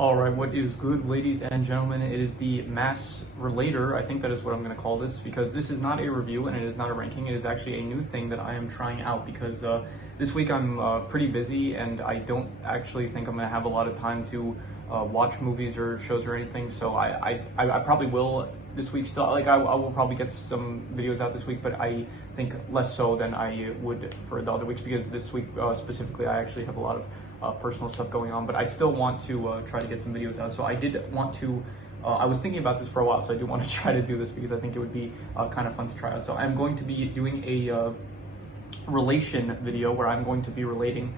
All right, what is good, ladies and gentlemen? It is the Mass Relator. I think that is what I'm going to call this, because this is not a review and it is not a ranking. It is actually a new thing that I am trying out because this week I'm pretty busy and I don't actually think I'm going to have a lot of time to watch movies or shows or anything. So I probably will this week still. Like I will probably get some videos out this week, but I think less so than I would for the other weeks, because this week specifically I actually have a lot of personal stuff going on, but I still want to try to get some videos out. So I did want to, I was thinking about this for a while, so I do want to try to do this because I think it would be kind of fun to try out. So I'm going to be doing a relation video where I'm going to be relating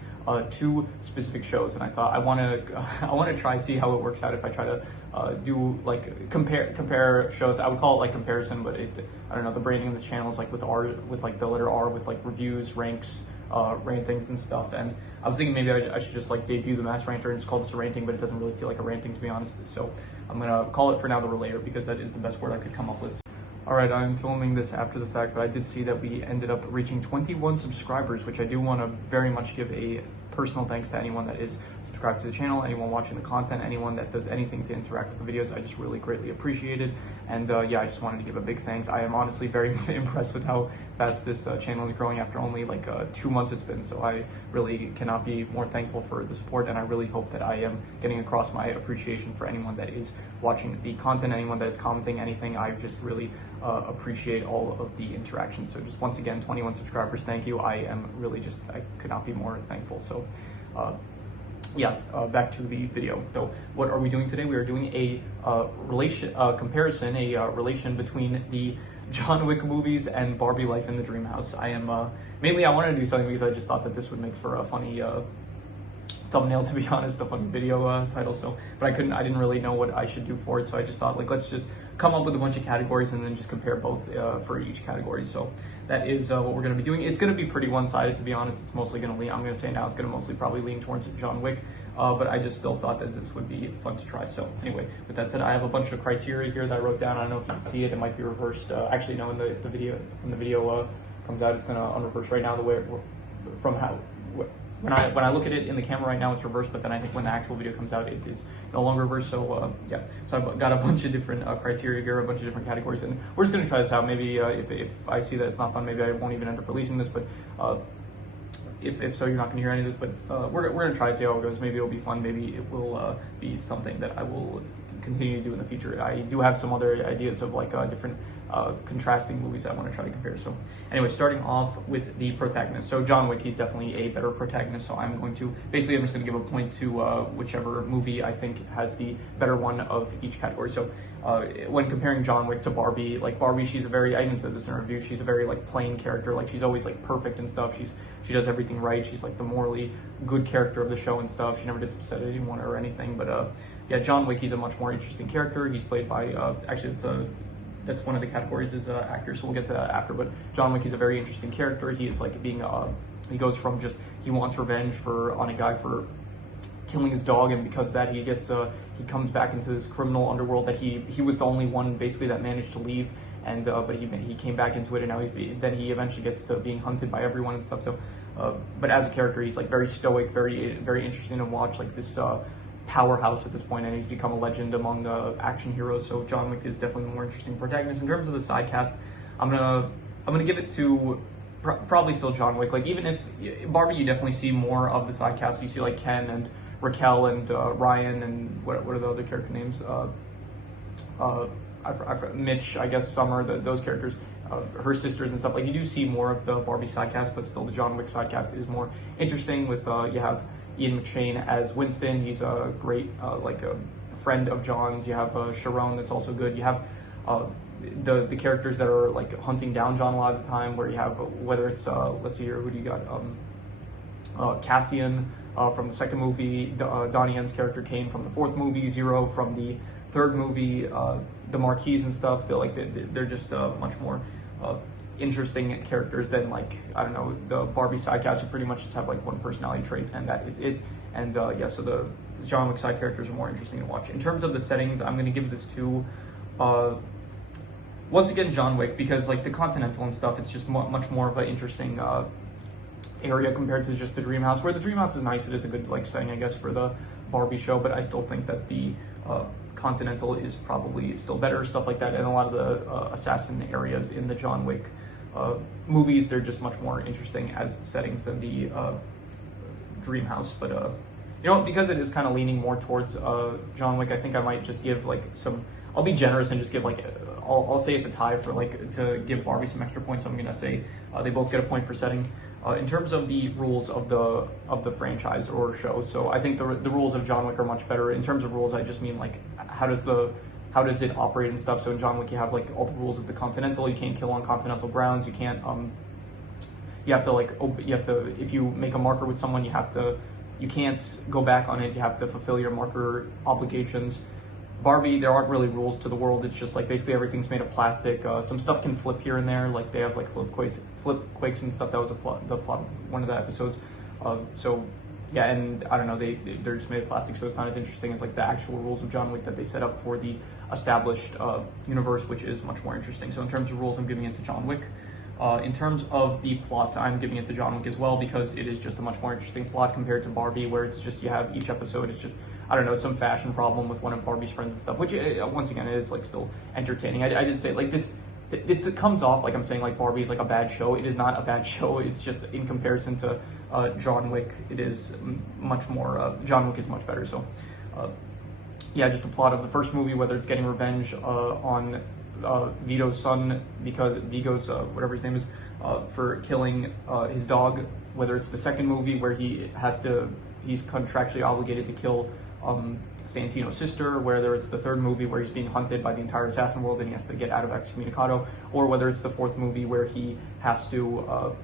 two specific shows, and I thought I want to try see how it works out if I try to do like compare shows. I would call it like comparison, but I don't know, the branding of this channel is like with like the letter R, with like reviews, ranks, rantings and stuff. And I was thinking maybe I should just like debut the Mass Ranter and just call this a ranting, but it doesn't really feel like a ranting, to be honest. So I'm gonna call it for now the Relator, because that is the best word I could come up with. All right, I'm filming this after the fact, but I did see that we ended up reaching 21 subscribers, which I do want to very much give a personal thanks to anyone that is subscribed to the channel, anyone watching the content, anyone that does anything to interact with the videos. I just really greatly appreciate it. And yeah, I just wanted to give a big thanks. I am honestly very impressed with how fast this channel is growing after only like 2 months it's been. So I really cannot be more thankful for the support, and I really hope that I am getting across my appreciation for anyone that is watching the content, anyone that is commenting anything. I just really appreciate all of the interactions. So just once again, 21 subscribers, thank you. I could not be more thankful. So yeah, back to the video. So what are we doing today? We are doing a comparison, a relation between the John Wick movies and Barbie Life in the Dreamhouse. I am mainly I wanted to do something because I just thought that this would make for a funny thumbnail, to be honest, a funny video title. So, but I didn't really know what I should do for it. So I just thought, like, let's just come up with a bunch of categories and then just compare both for each category. So that is what we're going to be doing. It's going to be pretty one-sided, to be honest. It's mostly going to lean, I'm going to say now, it's going to mostly probably lean towards John Wick. But I just still thought that this would be fun to try. So anyway, with that said, I have a bunch of criteria here that I wrote down. I don't know if you can see it. It might be reversed. Actually, no, when the video comes out, it's going to unreverse right now the way from how. When I look at it in the camera right now, it's reversed, but then I think when the actual video comes out, it is no longer reversed. So yeah, so I've got a bunch of different criteria here, a bunch of different categories, and we're just gonna try this out. Maybe if I see that it's not fun, maybe I won't even end up releasing this. But if so, you're not gonna hear any of this. But we're gonna try to see how it goes. Maybe it'll be fun. Maybe it will be something that I will continue to do in the future. I do have some other ideas of like different contrasting movies I want to try to compare. So anyway, starting off with the protagonist. So John Wick, he's definitely a better protagonist. So I'm just going to give a point to whichever movie I think has the better one of each category. So when comparing John Wick to Barbie, like Barbie, she's I even said this in a review, she's a very like plain character. Like she's always like perfect and stuff. She does everything right. She's like the morally good character of the show and stuff. She never gets upset at anyone or anything. But yeah, John Wick, he's a much more interesting character. He's played by actually that's one of the categories is actor, so we'll get to that after. But John Wick, he's a very interesting character. He is like being he goes from just he wants revenge on a guy for killing his dog, and because of that he he comes back into this criminal underworld that he was the only one basically that managed to leave, and but he came back into it, and now he eventually gets to being hunted by everyone and stuff. So but as a character, he's like very stoic, very interesting to watch, like this powerhouse at this point, and he's become a legend among action heroes. So John Wick is definitely the more interesting protagonist. In terms of the side cast, I'm gonna give it to probably still John Wick. Like even if Barbie, you definitely see more of the side cast. You see like Ken and Raquel and Ryan and what are the other character names? Mitch, I guess, Summer, those characters, her sisters and stuff. Like you do see more of the Barbie side cast, but still the John Wick side cast is more interesting. With you have Ian McShane as Winston. He's a great like a friend of John's. You have Sharon, that's also good. You have the characters that are like hunting down John a lot of the time, where you have whether it's let's see here, who do you got? Cassian from the second movie, Donnie Yen's character came from the fourth movie, Zero from the third movie, the Marquis and stuff. They're just much more interesting characters than, like, I don't know, the Barbie sidecast, who pretty much just have like one personality trait, and that is it. And yeah, so the John Wick side characters are more interesting to watch. In terms of the settings, I'm going to give this to once again John Wick, because like the Continental and stuff, it's just much more of an interesting area compared to just the Dreamhouse, where the Dreamhouse is nice. It is a good like setting, I guess, for the Barbie show, but I still think that the Continental is probably still better, stuff like that. And a lot of the assassin areas in the John Wick movies, they're just much more interesting as settings than the Dreamhouse. But you know, because it is kind of leaning more towards John Wick, I think I might just give like some. I'll be generous and just give like I'll say it's a tie for like to give Barbie some extra points. So I'm gonna say they both get a point for setting. In terms of the rules of the franchise or show, so I think the rules of John Wick are much better. In terms of rules, I just mean like how does it operate and stuff. So in John Wick, you have like all the rules of the Continental. You can't kill on Continental grounds. You can't you have to if you make a marker with someone, you can't go back on it. You have to fulfill your marker obligations. Barbie, there aren't really rules to the world. It's just like basically everything's made of plastic. Some stuff can flip here and there. Like they have like flip quakes and stuff. That was the plot of one of the episodes. So yeah, and I don't know, they're just made of plastic, so it's not as interesting as like the actual rules of John Wick that they set up for the established universe, which is much more interesting. So in terms of rules, I'm giving it to John Wick. In terms of the plot, I'm giving it to John Wick as well, because it is just a much more interesting plot compared to Barbie, where it's just you have each episode is just, I don't know, some fashion problem with one of Barbie's friends and stuff, which once again, it is like still entertaining. I did say like this comes off like I'm saying like Barbie is like a bad show. It is not a bad show. It's just in comparison to John Wick, it is much more, John Wick is much better. So yeah, just the plot of the first movie, whether it's getting revenge on Vito's son, because Vigo's whatever his name is, for killing his dog, whether it's the second movie where he's contractually obligated to kill Santino's sister, whether it's the third movie where he's being hunted by the entire assassin world and he has to get out of excommunicado, or whether it's the fourth movie where he has to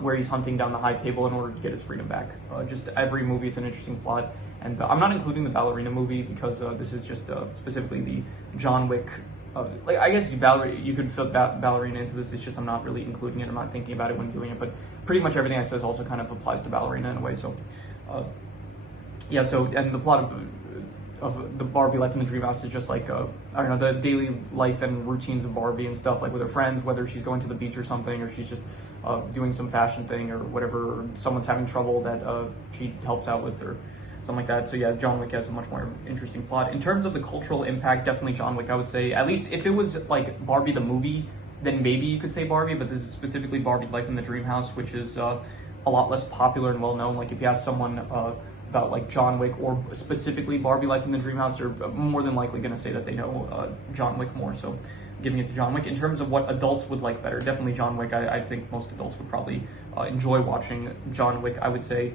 where he's hunting down the high table in order to get his freedom back. Just every movie, it's an interesting plot. And I'm not including the ballerina movie because this is just specifically the John Wick. Like I guess you could fit ballerina into this. It's just I'm not really including it. I'm not thinking about it when doing it. But pretty much everything I says also kind of applies to ballerina in a way. So yeah. So and the plot of the Barbie Life in the Dreamhouse is just like I don't know, the daily life and routines of Barbie and stuff, like with her friends, whether she's going to the beach or something, or she's just doing some fashion thing or whatever, or someone's having trouble that she helps out with, or something like that. So yeah, John Wick has a much more interesting plot. In terms of the cultural impact, definitely John Wick, I would say. At least if it was like Barbie the movie, then maybe you could say Barbie, but this is specifically Barbie Life in the Dreamhouse, which is a lot less popular and well known. Like if you ask someone about like John Wick or specifically Barbie Life in the Dreamhouse, they're more than likely going to say that they know John Wick more. So giving it to John Wick. In terms of what adults would like better, definitely John Wick. I think most adults would probably enjoy watching John Wick. I would say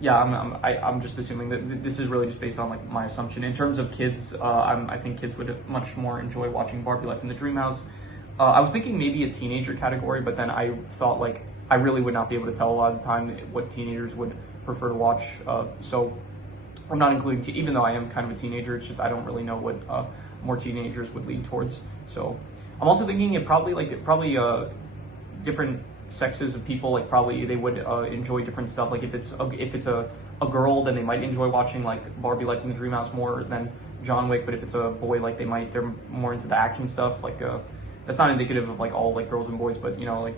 yeah, I'm just assuming that this is really just based on like my assumption. In terms of kids, I think kids would much more enjoy watching Barbie Life in the Dreamhouse. I was thinking maybe a teenager category, but then I thought like I really would not be able to tell a lot of the time what teenagers would prefer to watch. So I'm not including, even though I am kind of a teenager, it's just I don't really know what more teenagers would lean towards. So I'm also thinking it probably different sexes of people, like probably they would enjoy different stuff. Like if it's a girl, then they might enjoy watching like Barbie Life in the Dreamhouse more than John Wick. But if it's a boy, like they're more into the action stuff. Like that's not indicative of like all like girls and boys, but you know, like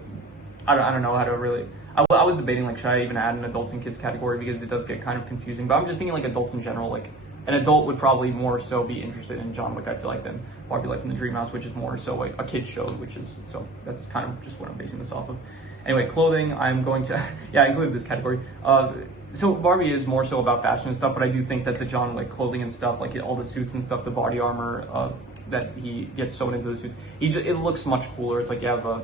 I don't know how to really. I was debating like should I even add an adults and kids category, because it does get kind of confusing. But I'm just thinking like adults in general, like an adult would probably more so be interested in John Wick, I feel like, than Barbie Life in the Dreamhouse, which is more so like a kid's show, which is, so that's kind of just what I'm basing this off of. Anyway, clothing, I'm going to, yeah, I included this category. So Barbie is more so about fashion and stuff, but I do think that the John Wick clothing and stuff, like all the suits and stuff, the body armor that he gets sewn into the suits, it looks much cooler. It's like you have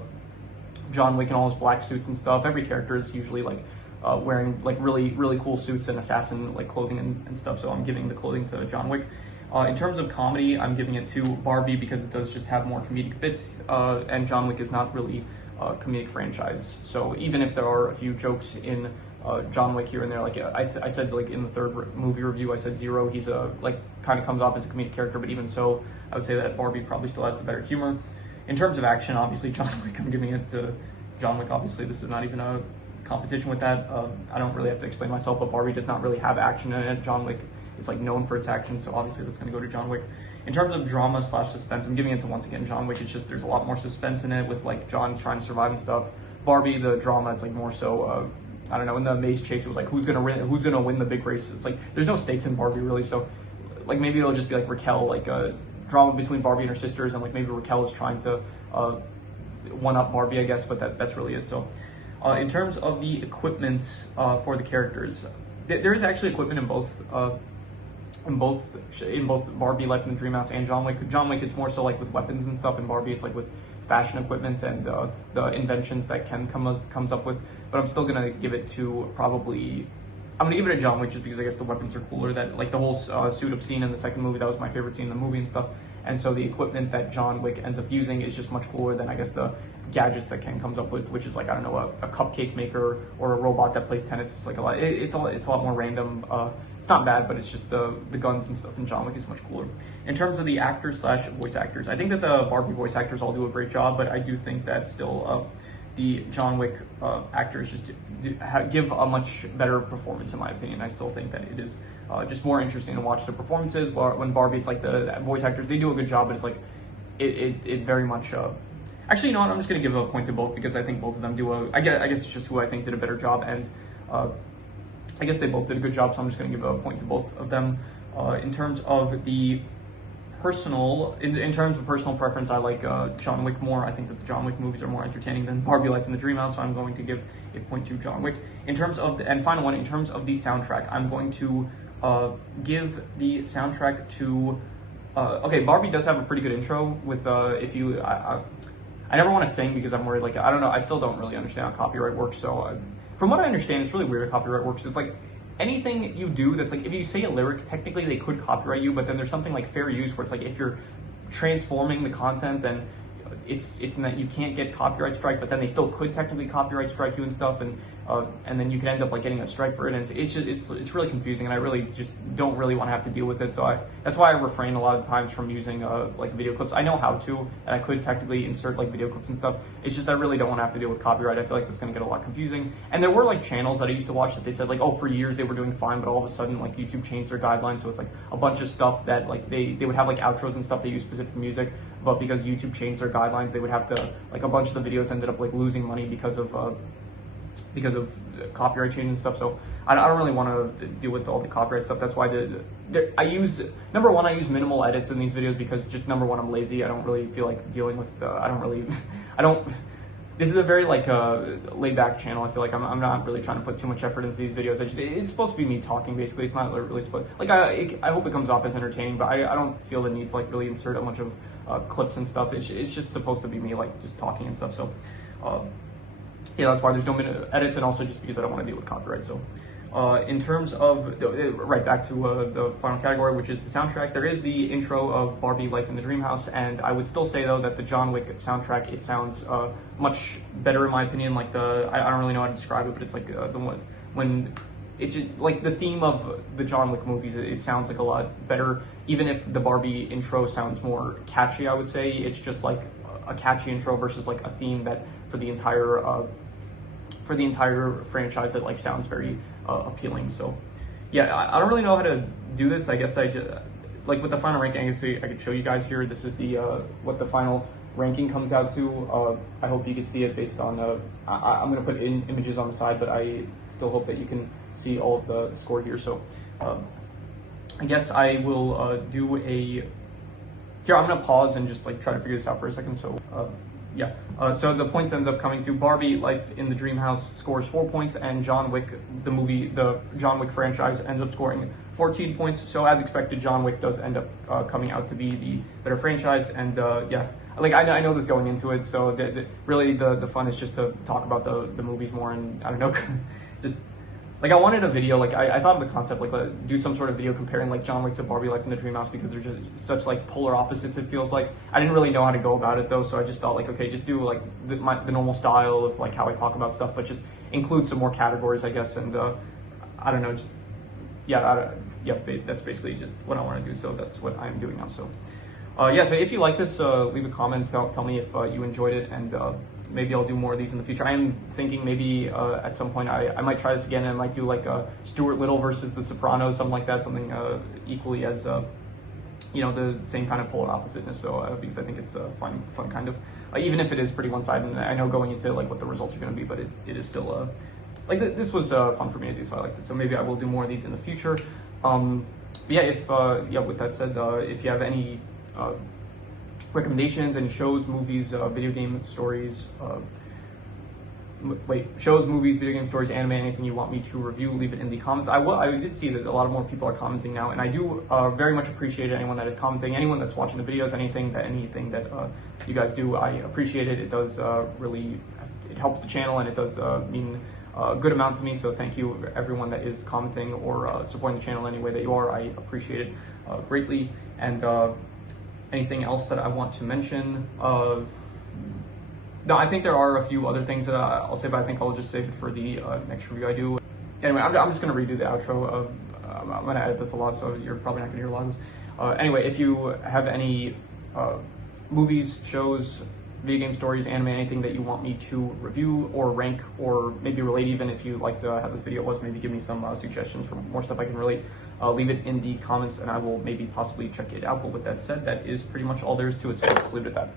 John Wick in all his black suits and stuff. Every character is usually like wearing like really, really cool suits and assassin like clothing and stuff. So I'm giving the clothing to John Wick. In terms of comedy, I'm giving it to Barbie because it does just have more comedic bits, and John Wick is not really a comedic franchise. So even if there are a few jokes in John Wick here and there, like I said, like in the third movie review, I said Zero, he's like kind of comes off as a comedic character, but even so, I would say that Barbie probably still has the better humor. In terms of action, obviously John Wick, I'm giving it to John Wick. Obviously, this is not even a competition with that. I don't really have to explain myself, but Barbie does not really have action in it. John Wick, it's like known for its action, so obviously that's going to go to John Wick. In terms of drama / suspense, I'm giving it to, once again, John Wick. It's just there's a lot more suspense in it with like John trying to survive and stuff. Barbie, the drama, it's like more so I don't know, in the maze chase, it was like, who's gonna win the big race. It's like there's no stakes in Barbie really, so like maybe it'll just be like Raquel, like a drama between Barbie and her sisters, and like maybe Raquel is trying to one up Barbie, I guess, but that's really it. So in terms of the equipment for the characters, there is actually equipment in both Barbie Life in the Dreamhouse and John Wick. John Wick, it's more so like with weapons and stuff. In Barbie, it's like with fashion equipment and the inventions that Ken comes up with. But I'm still gonna give it to I'm gonna give it to John Wick just because I guess the weapons are cooler. That like the whole suit up scene in the second movie, that was my favorite scene in the movie and stuff. And so the equipment that John Wick ends up using is just much cooler than I guess the gadgets that Ken comes up with, which is like, I don't know, a cupcake maker or a robot that plays tennis. It's like it's a lot more random. It's not bad, but it's just the guns and stuff in John Wick is much cooler. In terms of the actors / voice actors, I think that the Barbie voice actors all do a great job, but I do think that still the John Wick actors just give a much better performance, in my opinion. I still think that it is just more interesting to watch the performances. When Barbie, it's like the voice actors, they do a good job, but it's like it very much. Actually, you know what? I'm just gonna give a point to both because I think both of them do I guess it's just who I think did a better job, and I guess they both did a good job. So I'm just gonna give a point to both of them. In terms of the in terms of personal preference, I like John Wick more. I think that the John Wick movies are more entertaining than Barbie Life in the Dreamhouse, so I'm going to give a point to John Wick. In terms of and final one, in terms of the soundtrack, I'm going to give the soundtrack to okay, Barbie does have a pretty good intro with I never want to sing because I'm worried, like, I don't know, I still don't really understand how copyright works. So from what I understand, it's really weird how copyright works. It's like anything you do that's like, if you say a lyric, technically they could copyright you, but then there's something like fair use where it's like if you're transforming the content, then it's that you can't get copyright strike, but then they still could technically copyright strike you and stuff, and then you could end up like getting a strike for it, and it's really confusing, and I really just don't really want to have to deal with it. So that's why I refrain a lot of times from using like video clips. I know how to, and I could technically insert like video clips and stuff. It's just I really don't want to have to deal with copyright. I feel like that's going to get a lot confusing. And there were like channels that I used to watch that they said like, oh, for years they were doing fine, but all of a sudden like YouTube changed their guidelines, so it's like a bunch of stuff that like they would have like outros and stuff, they use specific music, but because YouTube changed their guidelines, they would have to, like, a bunch of the videos ended up like losing money because of copyright change and stuff. So I don't really want to deal with all the copyright stuff. That's why I use minimal edits in these videos because just number one, I'm lazy. I don't really feel like dealing with this is a very like laid back channel. I feel like I'm not really trying to put too much effort into these videos. It's supposed to be me talking basically. It's not really supposed, like, I hope it comes off as entertaining, but I don't feel the need to like really insert a bunch of clips and stuff. It's just supposed to be me like just talking and stuff. So yeah, that's why there's no minute edits, and also just because I don't want to deal with copyright. So in terms of right back to the final category, which is the soundtrack, there is the intro of Barbie Life in the Dreamhouse, and I would still say though that the John Wick soundtrack, it sounds much better in my opinion. Like I don't really know how to describe it, but it's like the one when it's just, like the theme of the John Wick movies, it sounds like a lot better. Even if the Barbie intro sounds more catchy, I would say it's just like a catchy intro versus like a theme that for the entire franchise that like sounds very appealing. So yeah, I don't really know how to do this. I guess I just like with the final ranking, I guess I could show you guys here. This is the what the final ranking comes out to. I hope you can see it based on I'm going to put in images on the side, but I still hope that you can see all of the score here. So I guess I will do a here. I'm going to pause and just like try to figure this out for a second. So yeah, so the points ends up coming to Barbie Life in the Dreamhouse scores 4 points, and John Wick, the movie, the John Wick franchise, ends up scoring 14 points. So as expected, John Wick does end up coming out to be the better franchise. And yeah, like I know this going into it, so really the fun is just to talk about the movies more, and I don't know, just like I wanted a video, like I thought of the concept, like do some sort of video comparing like John Wick to Barbie Life in the Dreamhouse, because they're just such like polar opposites, it feels like. I didn't really know how to go about it though, so I just thought like, okay, just do like the normal style of like how I talk about stuff, but just include some more categories, I guess. And I don't know, just yeah, that's basically just what I want to do, so that's what I'm doing now. So yeah, so if you like this, leave a comment, tell me if you enjoyed it, and maybe I'll do more of these in the future. I am thinking maybe at some point I might try this again, and I might do like Stuart Little versus The Sopranos, something like that, something equally as you know, the same kind of polar oppositeness. So because I think it's fun kind of, even if it is pretty one-sided. And I know going into like what the results are going to be, but it is still like this was fun for me to do, so I liked it. So maybe I will do more of these in the future. But yeah, with that said, if you have any recommendations, any shows, movies, video game stories, shows, movies, video game stories, anime, anything you want me to review, leave it in the comments. I did see that a lot of more people are commenting now, and I do very much appreciate anyone that is commenting, anyone that's watching the videos, anything that you guys do. I appreciate it. It does really, it helps the channel, and it does mean a good amount to me. So thank you everyone that is commenting or supporting the channel any way that you are. I appreciate it greatly. And anything else that I want to mention? No, I think there are a few other things that I'll say, but I think I'll just save it for the next review I do. Anyway, I'm just going to redo the outro. I'm going to edit this a lot, so you're probably not going to hear a lot of this. Anyway, if you have any movies, shows, video game stories, anime, anything that you want me to review or rank or maybe relate, even if you liked how this video was, maybe give me some suggestions for more stuff I can relate, leave it in the comments and I will maybe possibly check it out. But with that said, that is pretty much all there is to it, so let's leave it at that.